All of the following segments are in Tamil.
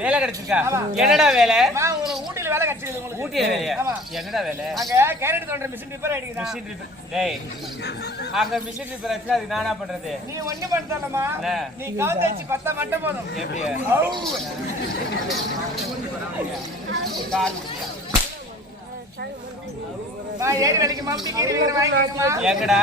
வேலை கிடைச்சிருக்கா? என்னடா வேலை? ஊட்டியில வேலை கிடைச்சிருக்கு. ஊட்டியில வேலையா? என்னடா வேலை? அங்க கேரட் தோன்ற மிஷின் ரிப்பேர் ஆயிடுச்சு. Machine repair. டேய், அங்க மிஷின் ரிப்பேர் ஆச்சு, அது நானா பண்றது? நீ ஒண்ணு பண்ணதல்லமா? நீ கவுந்தேச்சி பத்த மட்டும் போதும். எப்படியா? நான் ஏறி வேலைக்கு மம்பி கீரி வீர வாங்கி எங்கடா?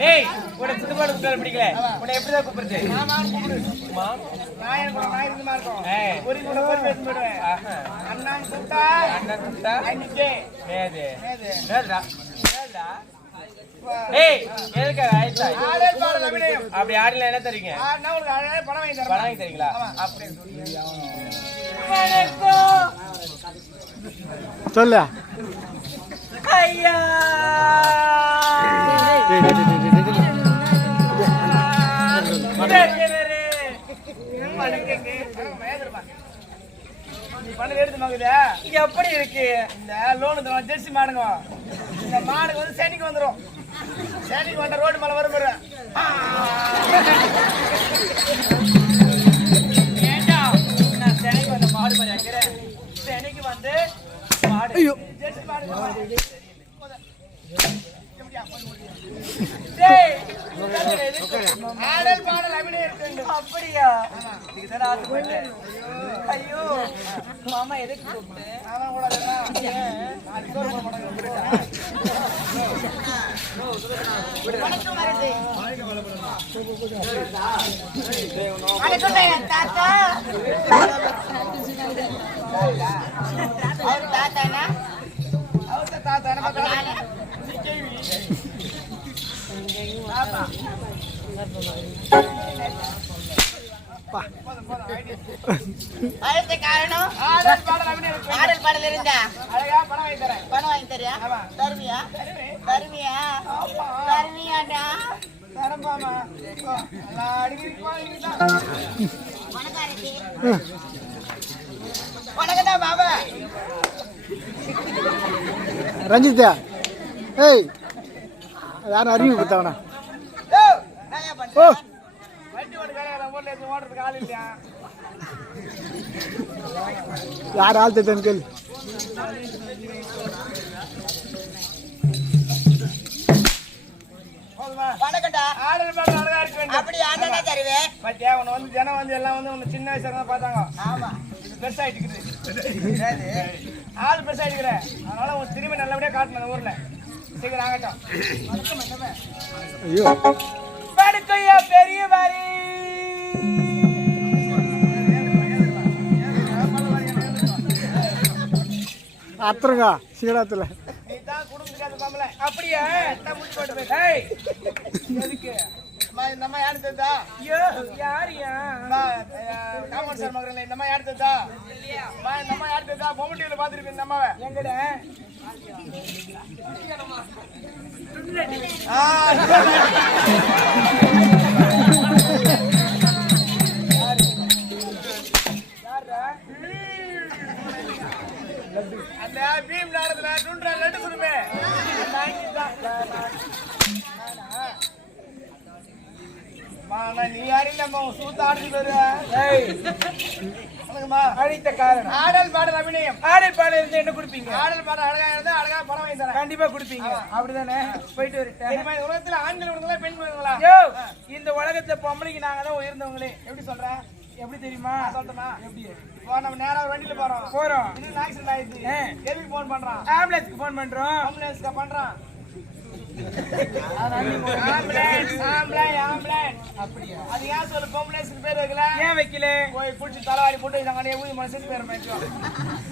டேய், உன்னை சுத்தப்பாடு கூப்பிட பிடிக்கல. உன்னை எப்படிதான் கூப்பிடுறது? நான் எனக்கு நாய் இருக்குமா இருக்கும். ஒரு கூட போய் பேச போடுவேன். அண்ணன் கூப்பிட்டா அன்னிக்கே ஏது ஏதுடா ஏதுடா. ஏய், எதுக்கு ஆயிட்டா? ஆடல் பாடல் அபிநயம். அப்படி ஆடல என்ன தரீங்க? நான் உங்களுக்கு ஆடல பணம் வாங்கி தரேன். பணம் வாங்கி தரீங்களா? அப்படியே சொல்ல ஐயா எப்படி இருக்கு இந்த லோனு ஜெர்சி மாடுங்க? இந்த மாடு வந்து சேனிக்கு வந்துடும். சேனிக்கு வந்த ரோடு மேல வரும். ஏண்டா நான் சேனிக்கு வந்த மாடு மாதிரி ஆக்கிறேன். சேனிக்கு வந்து மாடு ஜெர்சி மாடு. ஆடல் பாடல் அபிநயம் இருக்கு. அப்படியா? ஐயோ மாமா எதுக்கு கூப்பிட்டு? ஆடல் பாடல் இருந்தா அழகா பணம் வாங்கி தரேன். பணம் வாங்கி தரியா? தருவியா? தருவியா? தருவியாடா? தரம்பாமா. வணக்கம்தான் பாபா. ரஞ்சிதா, ஏய் யாரும் அறிவு கொடுத்தாங்கண்ணா? ஓ, வண்டி ஓட்டு வேலையாட ஊர்ல ஓடுறதுக்கு ஆள் இல்லையா? யார் ஆள் தத்தேன்னு கேள்வி. வணக்கம்டா. ஆடல் பாடல் அழகா இருக்கு. அப்படி ஆடனா தருவேன். பாத்தியா, உன்னை வந்து ஜனம் வந்து எல்லாம் வந்து உன்னை சின்ன வயசுல தான் பார்த்தாங்க. ஆமா, இது பெருசாயிட்டு ஆள் பெருசாயிட்டு. அதனால உன் திரும்பி நல்லபடியா காட்டணும் ஊர்ல. சீக்கிரம் ஆகட்டும். ஐயோ படுக்கையா பெரிய வாரி அத்துறங்க சீடாத்துல நீதான் குடும்பத்துக்கு பாம்பல. அப்படியே முடி போட்டு போய் எதுக்கு இந்த அம்மா யாரு தெரிஞ்சா? யாரியா? காமன் சார் மகன். இந்த அம்மா யாரு தெரிஞ்சா? இந்த அம்மா யாரு தெரிஞ்சா? பொம்மட்டியில பாத்துருப்பேன் இந்த அம்மாவை. எங்கட நீ யாரும் நம்ம சூத்த ஆடுறது அடித்த காரணம் ஆடல் பாடல் அபிநயம். ஆடல் பாடல் இருந்து என்ன கொடுப்பீங்க? ஆடல் பாடல் அழகா இருந்தா அழகா பணம் வாங்கி தரேன். கண்டிப்பா கொடுப்பீங்க. அப்படிதானே? போயிட்டு வரேன். உலகத்துல ஆண்கள் உணங்களா பெண் உணங்களா? இந்த உலகத்துல பொம்பளைக்கு நாங்க தான் உயர்ந்தவங்களே. எப்படி சொல்றேன்? எப்படி தெரியுமா? சொல்றேன்னா எப்படி? நம்ம நேரா வண்டியில போறோம். இன்னும் ஆக்சிடென்ட் ஆயிடுச்சு. எதுக்கு போன் பண்றோம்? ஆம்புலன்ஸ்க்கு போன் பண்றோம். ஆம்புலன்ஸ்க்கு பண்றோம். அது ஏன் சொல்லு பொம்பளைஸ்க்கு பேர் வைக்கல? ஏன் வைக்கல? போய் குடிச்சு தலைவாரி போட்டு இதாங்க ஊதி மனசு பேர் வைக்கும்.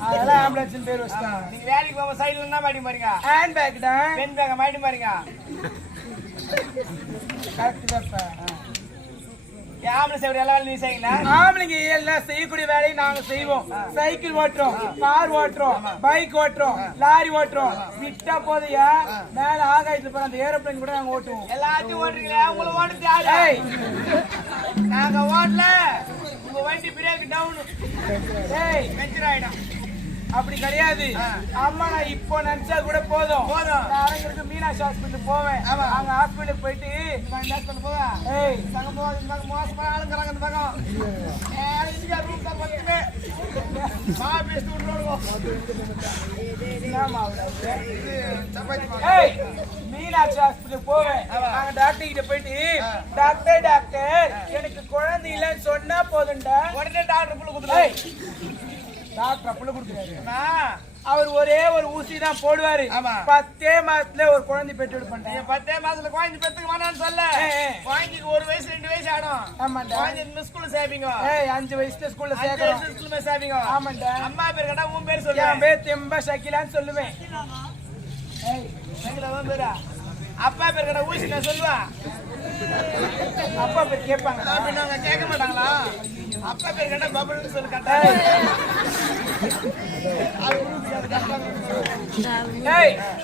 அதெல்லாம் ஆம்புலன்ஸ் பேர் வச்சுட்டாங்க. நீங்க வேலைக்கு போக சைடுல என்ன மாட்டி பாருங்க. ஹேண்ட் பேக் தான். பென் பேக்க மாட்டி பாருங்க. கரெக்ட் தான். ஆம்பளைங்க எல்லாம் செய்யக்கூடிய வேலையை நாங்க செய்வோம். சைக்கிள் ஓட்டுறோம், கார் ஓட்டுறோம், பைக் ஓட்டுறோம், லாரி ஓட்டுறோம். விட்டா போதையா மேல ஆகாயத்துல போற அந்த ஏரோப்ளேன் கூட நாங்க ஓட்டுவோம். எல்லாத்தையும் ஓட்டுறீங்களா? உங்களை ஓட்டுறது யாரு? நாங்க ஓட்டல. உங்க வண்டி பிரேக் டவுன் மெச்சர் ஆயிடும். அப்படி கிடையாது. அம்மா நான் இப்போ நினைச்சா கூட போதும். அரங்களுக்கு மீனாட்சி ஹாஸ்பிட்டல் போவேன். அங்க ஹாஸ்பிட்டலுக்கு போயிட்டு மோசமான ஆளுங்கிறாங்க. இந்த பக்கம் மீனாட்சி ஹாஸ்பிட்டல் போவேன். அங்க டாக்டர் கிட்ட போயிட்டு டாக்டர் எனக்கு குழந்தை இல்லைன்னு சொன்னா போதும்டா. உடனே டாக்டர் புள்ள கொடுத்துருவாரு. டாக்டர் புள்ள கொடுத்துருவாரு. அவர் ஒரே ஒரு ஊசி தான் போடுவாரு. 10 மாசத்துல ஒரு குழந்தை பெற்று பண்றேன். 10 மாசத்துல குழந்தை பெற்றுக்க வேணாம்னு சொல்ல. குழந்தைக்கு 1 வயசு 2 வயசு ஆடும். ஆமாண்டா. குழந்தை ஸ்கூல்ல சேர்ப்பீங்க. 5 வயசுல ஸ்கூல்ல சேர்க்கறோம். ஸ்கூல்ல சேர்ப்பீங்க. ஆமாண்டா. அம்மா பேர் கேட்டா உன் பேர் சொல்லு. என் பேர் தெம்பா ஷக்கிலான்னு சொல்லுவேன். பேரா அப்பா பேர் கேட்டா ஊசி நான் சொல்லுவேன். அப்பா பேர் கேட்பாங்க. நாங்க கேட்க மாட்டாங்களா? அப்பா பேர் கேட்டா பபுள்னு சொல்லு. கட்டா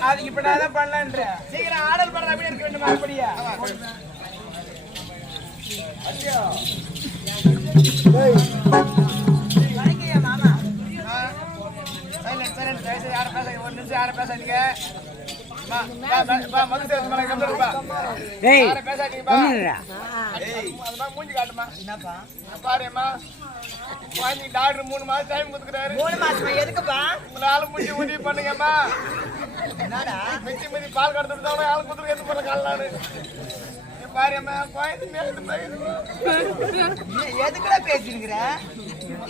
அதுக்கு இப்ப நான் தான் பண்ணலான்ற. சீக்கிரம் ஆடல் பண்ற அப்படி இருக்க வேண்டுமா? அப்படியா? மாமா யாரும் பேச ஒரு நிமிஷம் யாரும் பேசாதீங்க. மூஞ்சி காட்டுமா பாருமா. டாக்டர் 3 மாசம் டைம் கொடுத்துக்கிறாரு. 3 மாசமா எதுக்குப்பா? உங்களால முடிஞ்சு உதவி பண்ணுங்கம்மா. மிச்சி மிதி பால் கடத்துட்டு ஆள் கொடுத்துருக்கு. எது போற காலாடு பாருமா. எதுக்குடா பேசிருக்கிற?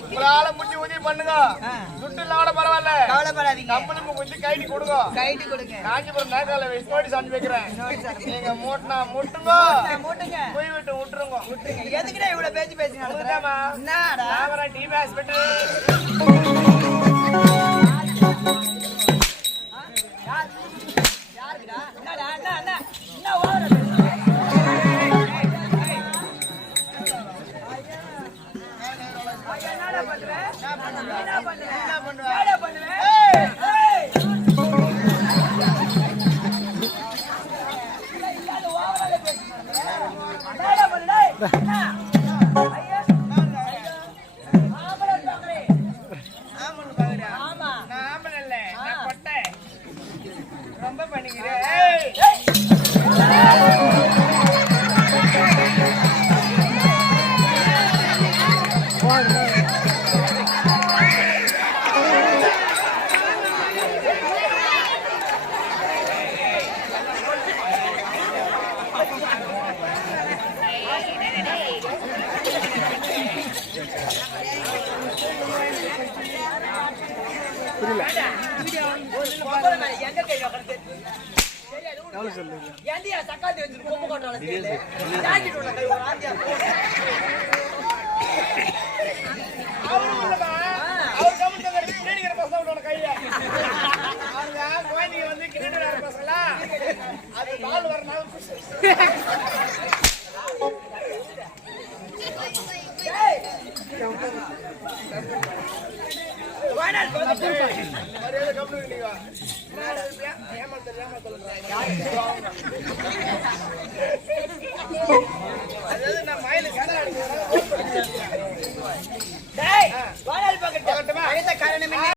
உங்களால முடிஞ்சு உதவி பண்ணுங்க. துட்டு இல்லாம பரவாயில்ல. கவலைப்படாதீங்க. நம்மளும் கொஞ்சம் கைட்டி கொடுங்க. காஞ்சிபுரம் நேகால நோட்டீஸ் அனுப்பி வைக்கிறேன். நீங்க மூட்டினா முட்டுங்க. போய் விட்டு விட்டுருங்க. எதுக்குடா இவ்வளவு பேச்சு பேசுங்க? டீ ஹாஸ்பிட்டல் ரொம்ப பண்ணிக்கிறேன்.